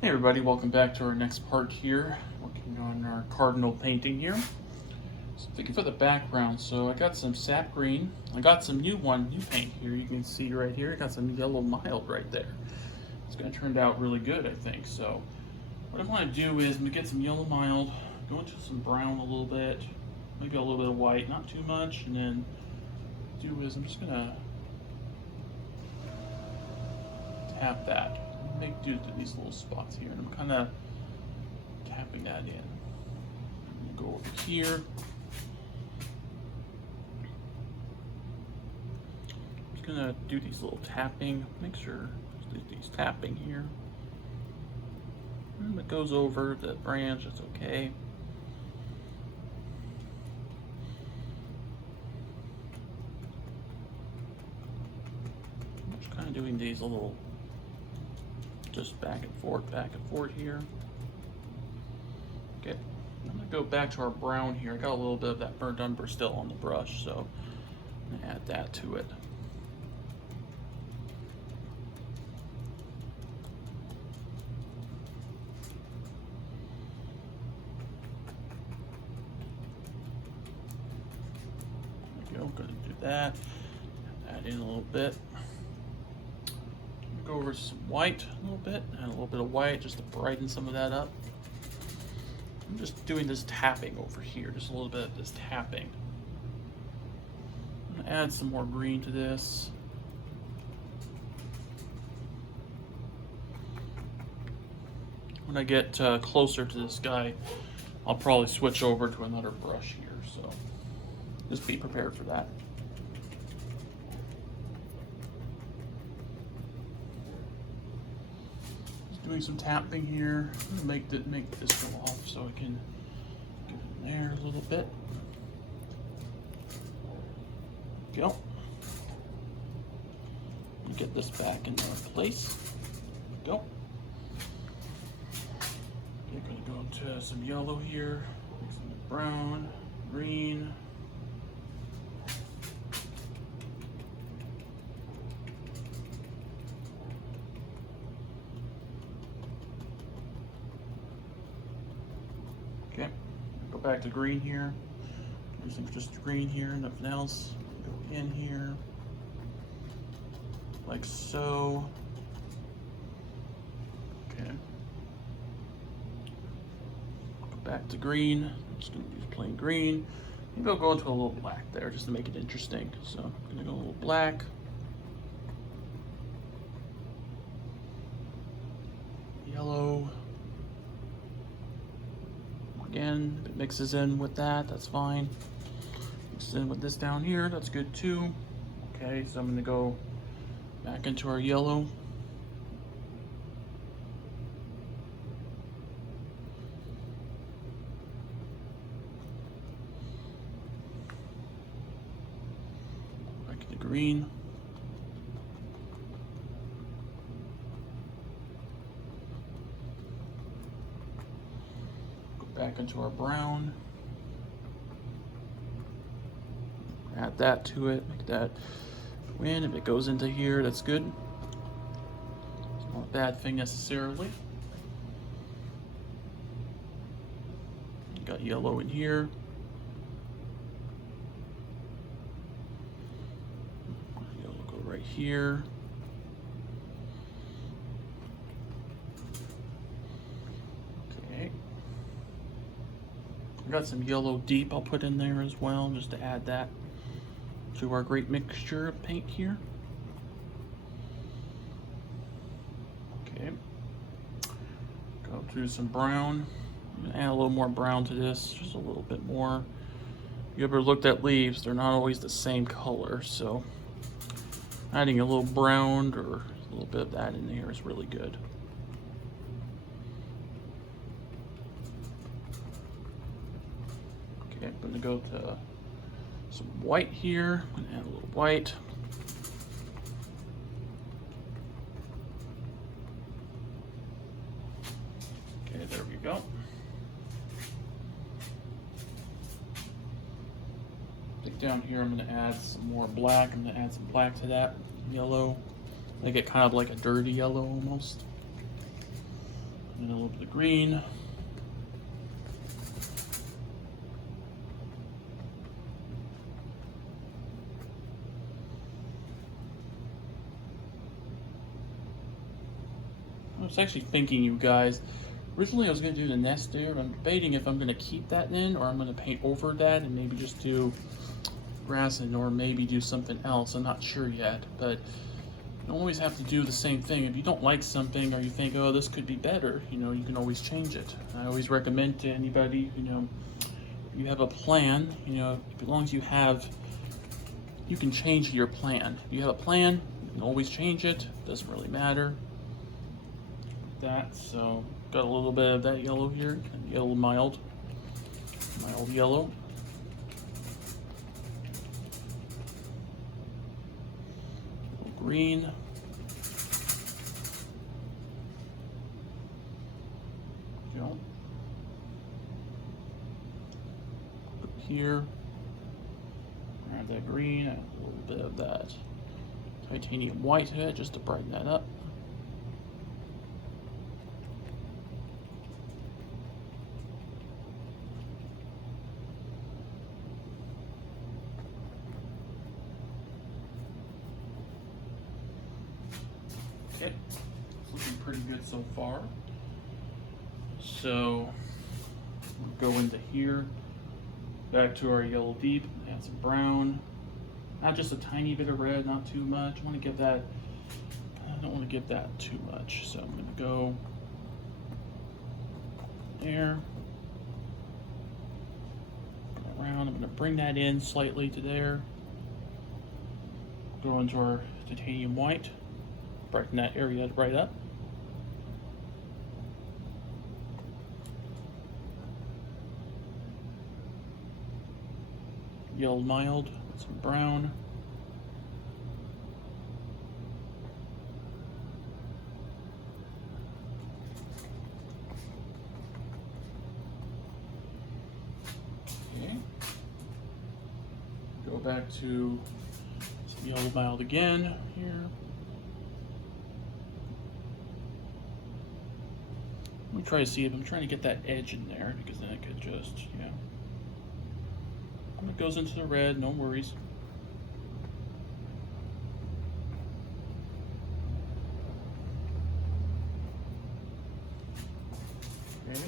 Hey everybody, welcome back to our next part here, working on our Cardinal painting here. So thinking for the background, so I got some sap green, I got some new paint here, you can see right here, I got some yellow mild right there. It's going to turn out really good, I think. So what I want to do is I'm going to get some yellow mild, go into some brown a little bit, maybe a little bit of white, not too much, and then do is I'm just going to tap that. Make do these little spots here, and I'm kind of tapping that in. I'm gonna go over here. I'm just gonna do these little tapping. Make sure these tapping here. And it goes over the branch. It's okay. I'm just kind of doing these little, just back and forth here. Okay, I'm gonna go back to our brown here. I got a little bit of that burnt umber still on the brush, so I'm gonna add that to it. There we go, gonna do that. Add in a little bit. Go over some white a little bit, add a little bit of white just to brighten some of that up. I'm just doing this tapping over here, just a little bit of this tapping. I'm gonna add some more green to this. When I get closer to this guy, I'll probably switch over to another brush here, so just be prepared for that. Doing some tapping here. I'm gonna make this go off so I can get in there a little bit. Go. Get this back in place. Go. You're gonna go into some yellow here, some brown, green. Okay, go back to green here. Using just green here, nothing else. Go in here, like so. Okay. Go back to green. I'm just gonna use plain green. Maybe I'll go into a little black there just to make it interesting. So I'm gonna go a little black. Yellow. Again, if it mixes in with that, that's fine. Mixes in with this down here, that's good too. Okay, so I'm gonna go back into our yellow. Back into green. Back into our brown. Add that to it, make that go in. If it goes into here, that's good. It's not a bad thing necessarily. Got yellow in here. Yellow go right here. I got some yellow deep I'll put in there as well, just to add that to our great mixture of paint here. Okay. Go through some brown. I'm gonna add a little more brown to this, just a little bit more. You ever looked at leaves? They're not always the same color, so adding a little brown or a little bit of that in there is really good. Okay, I'm gonna go to some white here. I'm gonna add a little white. Okay, there we go. Down here, I'm gonna add some more black. I'm gonna add some black to that yellow. Make it kind of like a dirty yellow almost. And a little bit of green. I was actually thinking, you guys, originally I was going to do the nest there, but I'm debating if I'm going to keep that in or I'm going to paint over that and maybe just do grass and or maybe do something else. I'm not sure yet, but you don't always have to do the same thing. If you don't like something or you think, oh, this could be better, you know, you can always change it. I always recommend to anybody, you know, if you have a plan, you know, as long as you have, you can change your plan. If you have a plan, you can always change it. Doesn't really matter. That, so got a little bit of that yellow here, yellow mild yellow. Green. Go. Up here. Add that green, add a little bit of that titanium white to it just to brighten that up. Okay, it's looking pretty good so far. So we'll go into here, back to our yellow deep, add some brown. Not just a tiny bit of red, not too much. I want to give that, I don't want to give that too much. So I'm going to go there, around. I'm going to bring that in slightly to there. Go into our titanium white. Brighten that area right up. Yellow mild with some brown. Okay. Go back to some yellow mild again here. Let me try to see if I'm trying to get that edge in there because then it could just, yeah. When it goes into the red, no worries. Okay.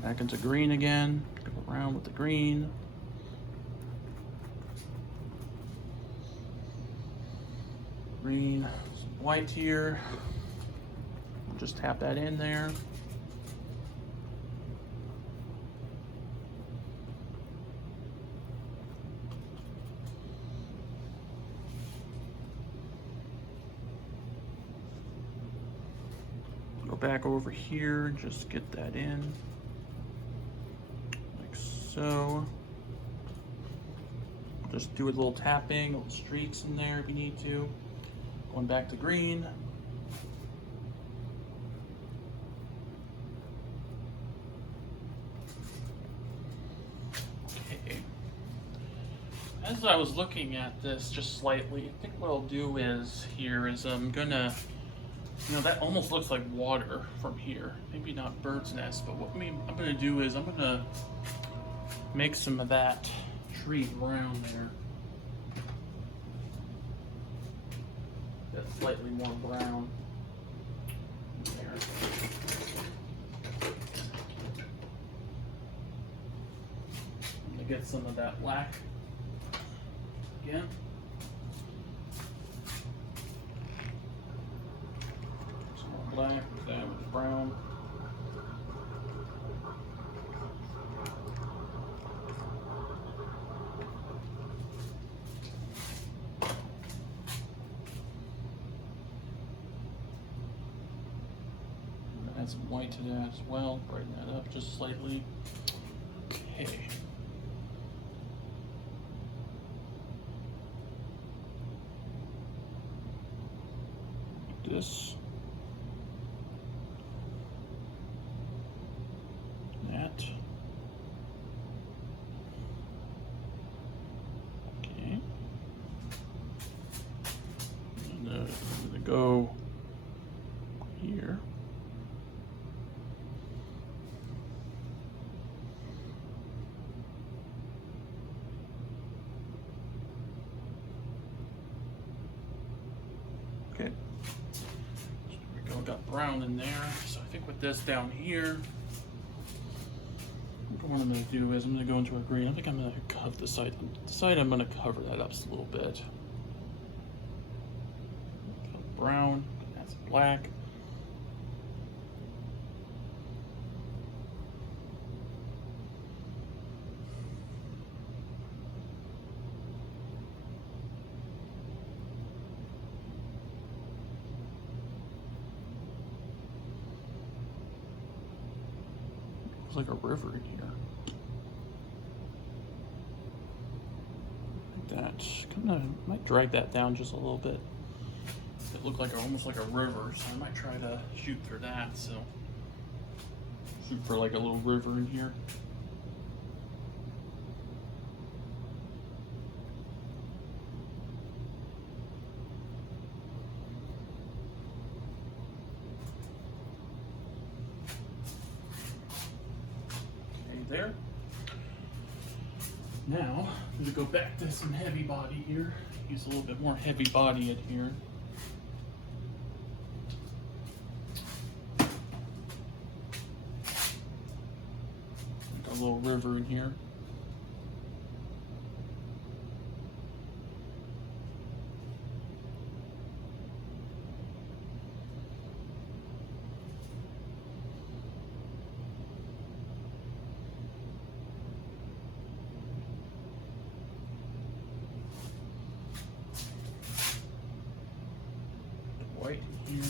Back into green again. Go around with the green. Green, some white here. Just tap that in there. Go back over here and just get that in, like so. Just do a little tapping, little streaks in there if you need to. Going back to green. Okay. As I was looking at this just slightly, I think what I'll do is I'm gonna, you know, that almost looks like water from here. Maybe not bird's nest, but what I'm gonna do is I'm gonna make some of that tree brown there. That's slightly more brown there. I'm gonna get some of that black again. Some more black with that with the brown. Add some white to that as well, brighten that up just slightly. Okay. Like this. That. Okay. go here. Okay. There we go. Got brown in there. So I think with this down here, what I'm going to do is I'm going to go into a green. I think I'm going to cover the side. I'm going to cover that up just a little bit. Brown, that's black. Looks like a river in here. Like that. Might drag that down just a little bit. It looked like almost like a river, so I might try to shoot through that. So shoot for like a little river in here. Okay, there. Now I'm going to go back to some heavy body here. Use a little bit more heavy body in here. A little river in here. White in here.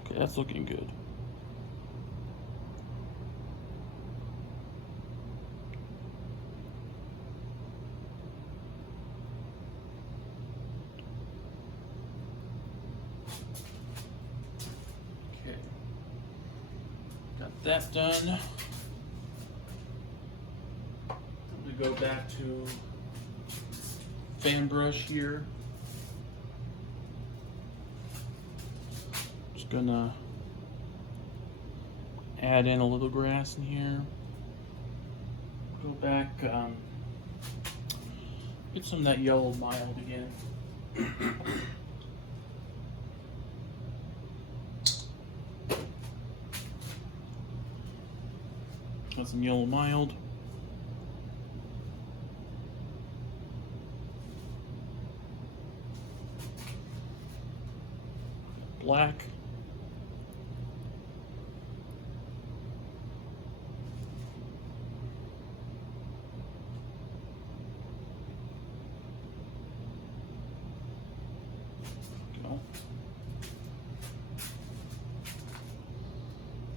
Okay, that's looking good. Okay, got that done. I'm gonna go back to fan brush here. Just gonna add in a little grass in here. Go back, get some of that yellow mild again. Got some yellow mild. Black.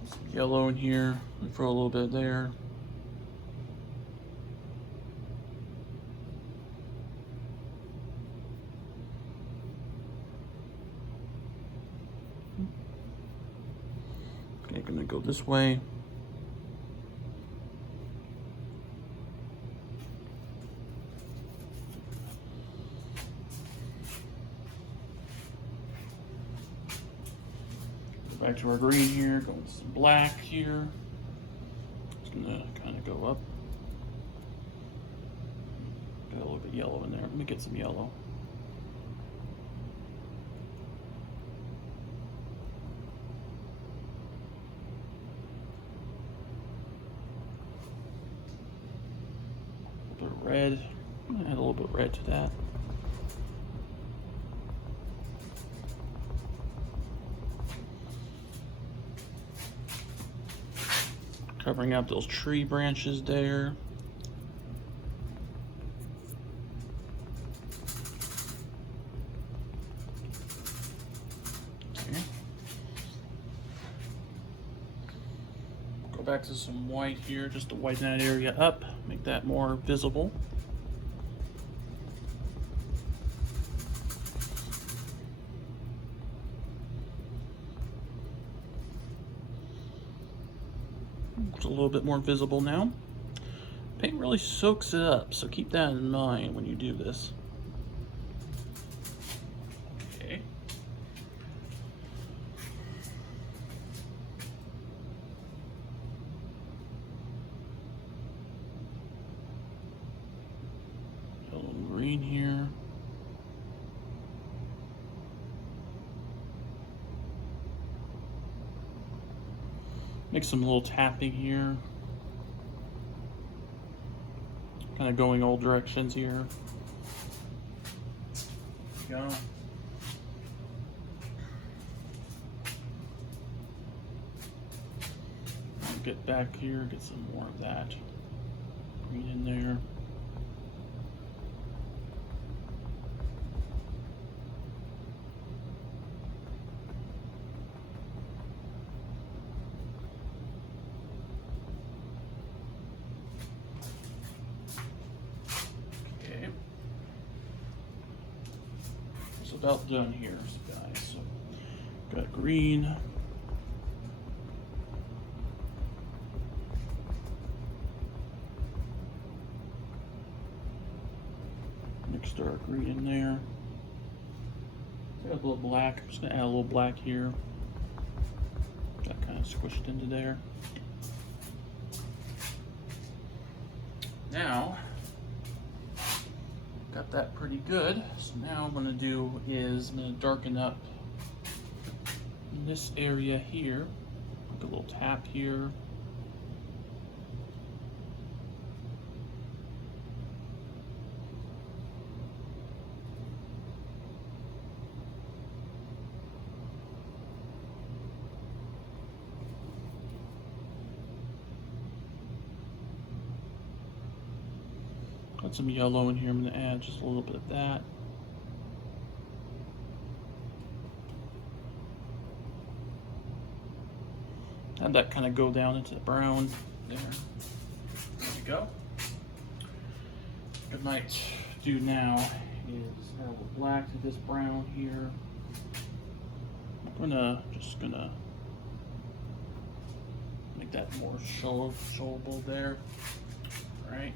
Some yellow in here. Throw a little bit there. Okay, gonna go this way. Go back to our green here, go with some black here. It's gonna kind of go up. Got a little bit yellow in there. Let me get some yellow. A little bit of red. I'm gonna add a little bit of red to that. Covering up those tree branches there. Okay. Go back to some white here just to whiten that area up, make that more visible. It's a little bit more visible now. Paint really soaks it up, so keep that in mind when you do this. Okay. Yellow and green here. Make some little tapping here. Kind of going all directions here. There we go. I'll get back here, get some more of that green in there. About done here, guys. So got green, mixed dark green in there. Got a little black. I'm just gonna add a little black here. Got kind of squished into there. Now. Got that pretty good. So now I'm gonna do is I'm gonna darken up this area here. Make a little tap here. Got some yellow in here. I'm going to add just a little bit of that. Have that kind of go down into the brown there. There we go. What I might do now is add a little black to this brown here. I'm just gonna make that more showable there. All right.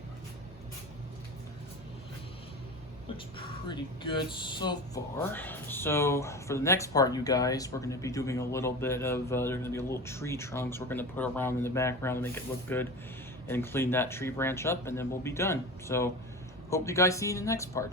Looks pretty good so far. So for the next part, you guys, we're going to be doing a little bit of, there's going to be a little tree trunks we're going to put around in the background to make it look good and clean that tree branch up, and then we'll be done. So hope you guys see you in the next part.